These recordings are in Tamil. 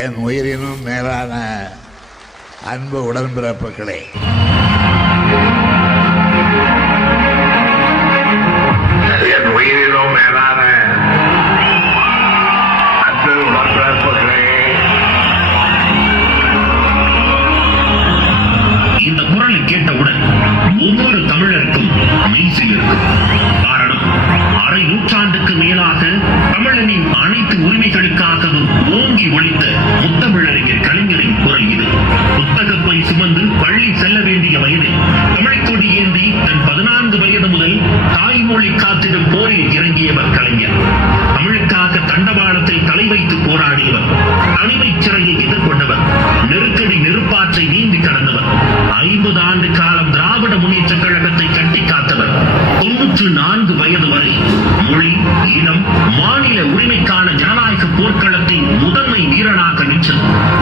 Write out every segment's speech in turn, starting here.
என் உயிரினும் மேலான அன்பு உடன்பிறப்புகளே, என் உயிரினும் மேலான அன்பு உடன்பிறப்புகளே, இந்த குரலை கேட்டவுடன் ஒவ்வொரு தமிழருக்கும் மெய்சில் இருக்கும். காரணம், அரை நூற்றாண்டுக்கு மேலாக தமிழனின் அனைத்து உரிமைகளுக்காகவும் ஓங்கி ஒழித்த முத்தமிழறிஞர் கலைஞரின் குரல் இது. புத்தகப்பை சுமந்து பள்ளி செல்ல வேண்டிய வயதில் தமிழ் கொடி ஏந்தி தன் 14 வயது முதல் தாய்மொழி காத்திடும் போரில் இறங்கியவர் கலைஞர். தமிழுக்காக தண்டவாளத்தில் தலை வைத்து போராடியவர், தனிமை சிறையை எதிர்கொண்டவர், நெருக்கடி நெருப்பாற்றை நீந்தி கடந்தவர், 50 ஆண்டு காலம் திராவிட முன்னேற்ற கழகத்தை கட்டி காத்தவர், 94 வயது வரை மொழி, இனம், மாநில உரிமைக்கான ஜனநாயக போர்க்களத்தின் முதன்மை வீரனாக நின்று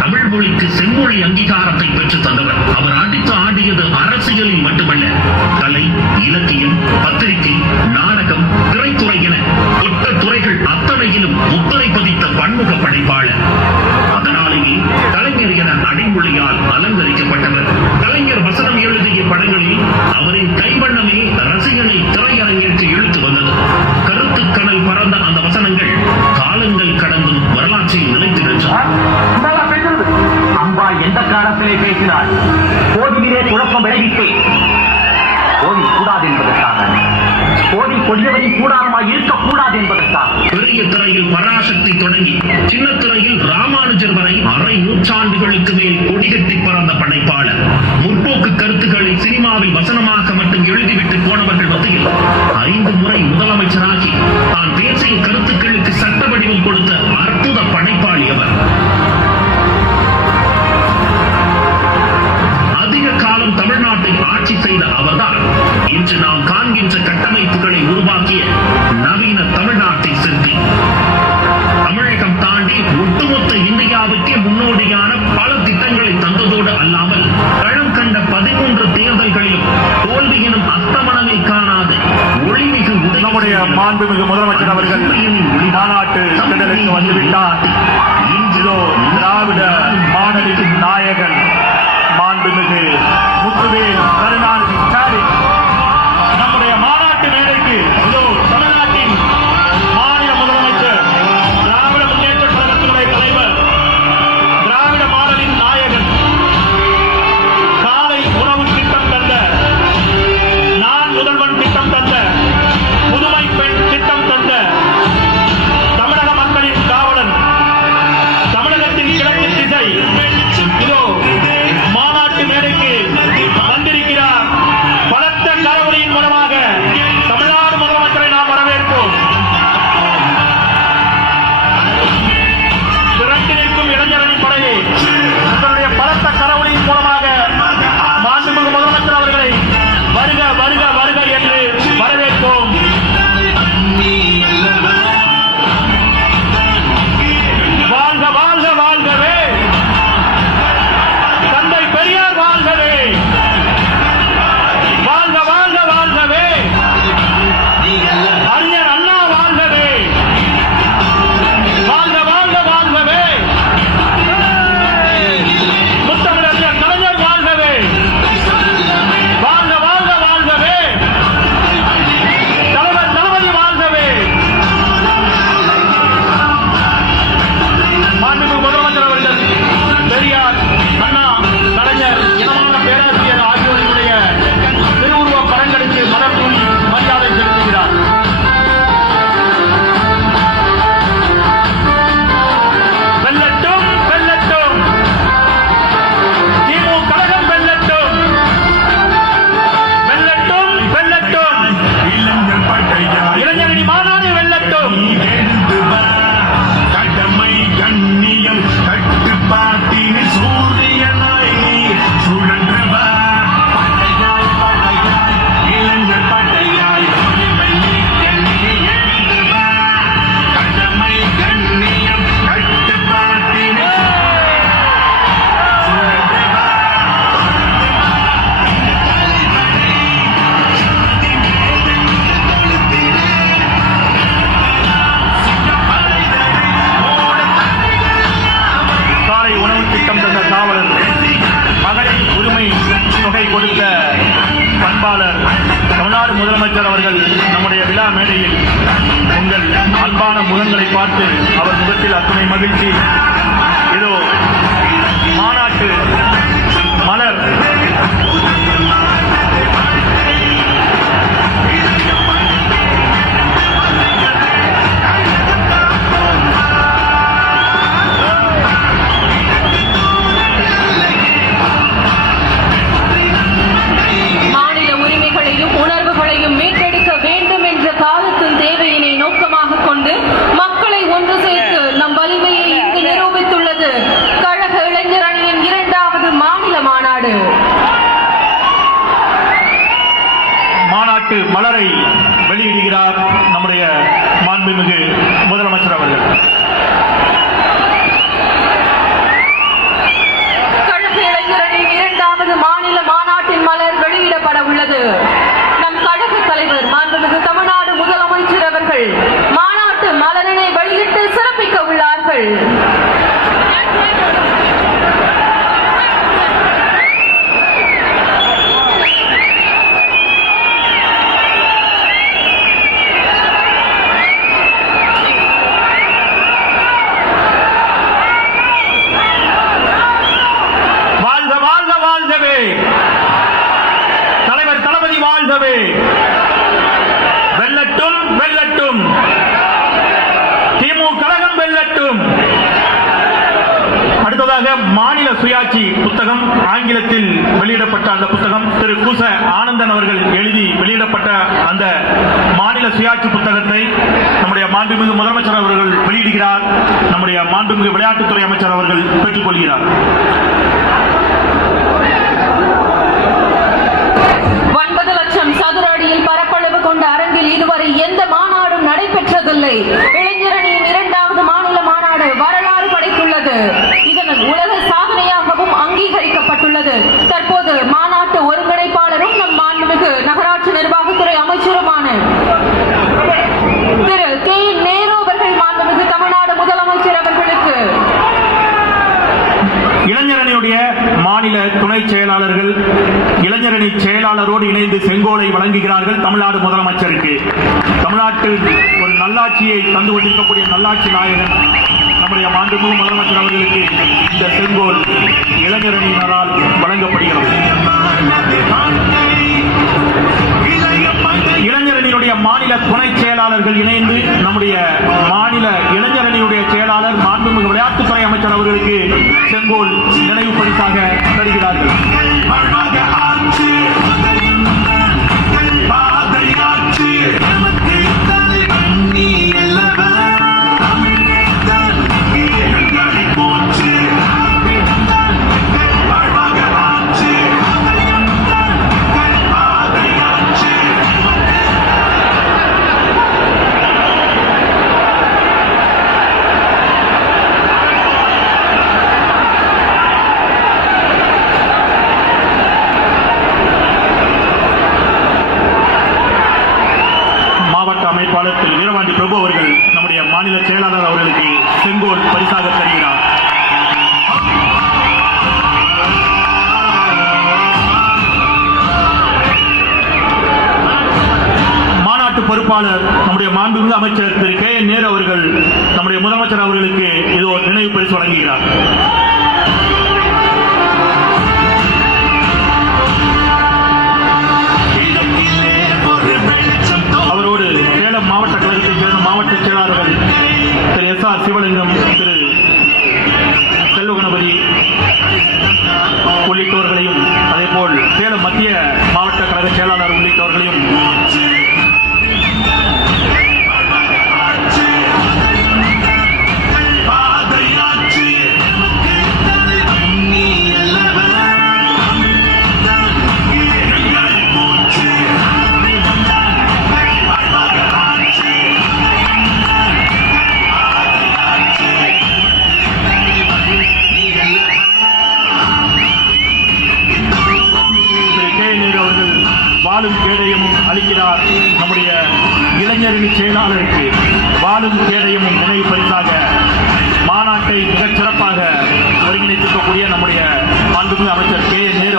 தமிழ் மொழிக்கு செம்மொழி அங்கீகாரத்தை பெற்றுத் தந்தவர். அவர் அடித்து ஆடியது அரசியலில் மட்டுமல்ல, கலை, இலக்கியம், பத்திரிகை, நாடகம், திரைத்துறை என ஒட்ட துறைகள் அத்தனையிலும் முத்திரை பதித்த பன்முக படைப்பாளர். அதனாலேயே கலைஞர் என அடைமொழியால் அலங்கரிக்கப்பட்டவர். கலைஞர் வசனம் எழுதிய படங்களில் அவரின் கைவண்ணமே ரசிகனை திரையரங்கேற்று இழுத்து வந்தது. கருத்துக்கடல் பறந்த அந்த வசனங்கள் காலங்கள் கடந்தும் வரலாற்றில் நிலைத்து நின்றார். அம்பா எந்த காலத்திலே பேசினார்? போதியிலே குழப்பம் விளைவித்தேன். போதி கூடாது என்பதற்காக, போதி கொடியவரின் கூடாரமாய் இருக்கக்கூடாது என்பதற்காக. பெரிய திரையில் பராசக்தி தொடங்கி சின்ன திரையில் ராமானுஜர் வரை அரை நூற்றாண்டுகளுக்கு மேல் கொடிகட்டி பறந்த படைப்பாளர். முற்போக்கு கருத்துக்களை சினிமாவில் வசனமாக மட்டும் எழுதிவிட்டு போனவர்கள் மத்தியில் 5 முறை முதலமைச்சராகி தான் பேசிய கருத்துக்களுக்கு சட்ட வடிவம் கொடுத்த அற்புத படைப்பாளி அவர். அதிக காலம் தமிழ்நாட்டை ஆட்சி செய்த அவர்தான் இன்று நாம் காண்கின்ற கட்டமைப்புகளை உருவாக்கிய நவீன தமிழ்நாட்டை சிற்பி. தமிழகம் தாண்டி ஒட்டுமொத்த இந்தியாவுக்கே முன்னோடியான பல திட்டங்களை தந்ததோடு அல்லாமல் களம் கண்ட 13 தேர்தல்களிலும் தோல்வி எனும் அஸ்தமனமே காணாது ஒளிமிகு நம்முடைய மாண்புமிகு முதலமைச்சர் அவர்கள் மாநாட்டு திடலுக்கு வந்துவிட்டார். இன்றோ திராவிட மாடலின் நாயகன் மாண்புமிகு முத்துவேல் கருணாநிதி ஸ்டாலின் நம்முடைய மாநாட்டு மேடைக்கு இதோ தமிழ்நாட்டின் மாநில முதலமைச்சர், திராவிட முன்னேற்ற கழகத்தினுடைய தலைவர், திராவிட மாடலின் நாயகன், காலை உணவு திட்டம் தந்த, நான் முதல்வன் திட்டம் தந்த, புதுமை பெண் திட்டம் தந்த, தமிழக மக்களின் காவலன், தமிழகத்தின் அவர்கள் நம்முடைய விழா மேடையில் உங்கள் அன்பான முகங்களை பார்த்து அவர் முகத்தில் அத்துணை மகிழ்ச்சி. இதோ மாநாட்டு மலர் மீட்டெடுக்க வேண்டும் என்ற காலத்தின் தேவையினை நோக்கமாக கொண்டு மக்களை ஒன்று சேர்த்து நம் வலிமையை இங்கு நிரூபித்துள்ளது கழக இளைஞர் அணியின் 2வது மாநில மாநாடு. மாநாட்டு மலரை வெளியிடுகிறார் நம்முடைய மாண்புமிகு முதலமைச்சர் அவர்கள். கழக இளைஞர் அணியின் 2வது மாநில மாநாட்டின் மலர் வெளியிடப்பட உள்ளது. கழக தலைவர் மாண்புமிகு தமிழ்நாடு முதலமைச்சர் அவர்கள் மாநாட்டு மலரினை வெளியிட்டு சிறப்பிக்க உள்ளார்கள். வாழ்க வாழ்க வாழ்கவே தலைவர் தளபதி வாழ்கவே. வெல்லட்டும் வெல்லட்டும் திமுக கழகம் வெல்லட்டும். அடுத்ததாக மாநில சுயாட்சி புத்தகம் ஆங்கிலத்தில் வெளியிடப்பட்ட அந்த புத்தகம் திரு குச ஆனந்தன் அவர்கள் எழுதி வெளியிடப்பட்ட அந்த மாநில சுயாட்சி புத்தகத்தை நம்முடைய மாண்புமிகு முதலமைச்சர் அவர்கள் வெளியிடுகிறார். நம்முடைய மாண்புமிகு விளையாட்டுத்துறை அமைச்சர் அவர்கள் பெற்றுக் கொள்கிறார். 9 லட்சம் சதுர அடியில் பரப்பளவு கொண்ட அரங்கில் இதுவரை எந்த மாநாடும் நடைபெற்றதில்லை. இளைஞர் அணியின் 2வது மாநில மாநாடு வரலாறு படைத்துள்ளது. இதன் உலக சாதனையாகவும் அங்கீகரிக்கப்பட்டுள்ளது. தற்போது மாநாட்டு ஒருங்கிணைப்பாளரும் நம் மாண்புமிகு நகராட்சி நிர்வாகத்துறை அமைச்சருமான திரு கே நேரு அவர்கள் மாண்புமிகு தமிழ்நாடு முதலமைச்சர் அவர்களுக்கு இளைஞரணியுடைய மாநில துணை செயலாளர்கள் இளைஞரணி செயலாளரோடு இணைந்து செங்கோலை வழங்குகிறார்கள் தமிழ்நாடு முதலமைச்சருக்கு. தமிழ்நாட்டில் ஒரு நல்லாட்சியை தந்து கொண்டிருக்கக்கூடிய நல்லாட்சி நாயகன் நம்முடைய மாண்புமிகு முதலமைச்சர் அவர்களுக்கு இந்த செங்கோல் இளைஞரணியினரால் வழங்கப்படுகிறது. இளைஞரணியுடைய மாநில துணை செயலாளர்கள் இணைந்து நம்முடைய மாநில இளைஞரணியுடைய செயலாளர் மாண்புமிகு விளையாட்டுத்துறை அமைச்சர் அவர்களுக்கு செங்கோல் நினைவு பரிசாக தருகிறார்கள். அமைப்பாளர் திரு வீரபாண்டி பிரபு அவர்கள் நம்முடைய மாநில செயலாளர் அவர்களுக்கு செங்கோல் பரிசாக தருகிறார். மாநாட்டு பொறுப்பாளர் நம்முடைய மாண்புமிகு அமைச்சர் திரு கே என் நேரு அவர்கள் நம்முடைய முதலமைச்சர் அவர்களுக்கு இது ஒரு நினைவு பரிசு வழங்குகிறார். அவரோடு சேலம் மாவட்ட கழகத்தைச் சேர்ந்த மாவட்ட செயலாளர்கள் திரு SR சிவலிங்கம், திரு செல்வ கணபதி உள்ளிட்டோர்களையும், அதேபோல் சேலம் மத்திய மாவட்ட கழக செயலாளர் உள்ளிட்டோர்களையும் வாழும் கேடயமும் அளிக்கிறார். நம்முடைய இளைஞரணி செயலாளருக்கு வாழும் கேடயமும் நினைவு பரிசாக மாநாட்டை மிகச் சிறப்பாக ஒருங்கிணைத்திருக்கக்கூடிய நம்முடைய மாண்புமிகு அமைச்சர் கே என் நேரு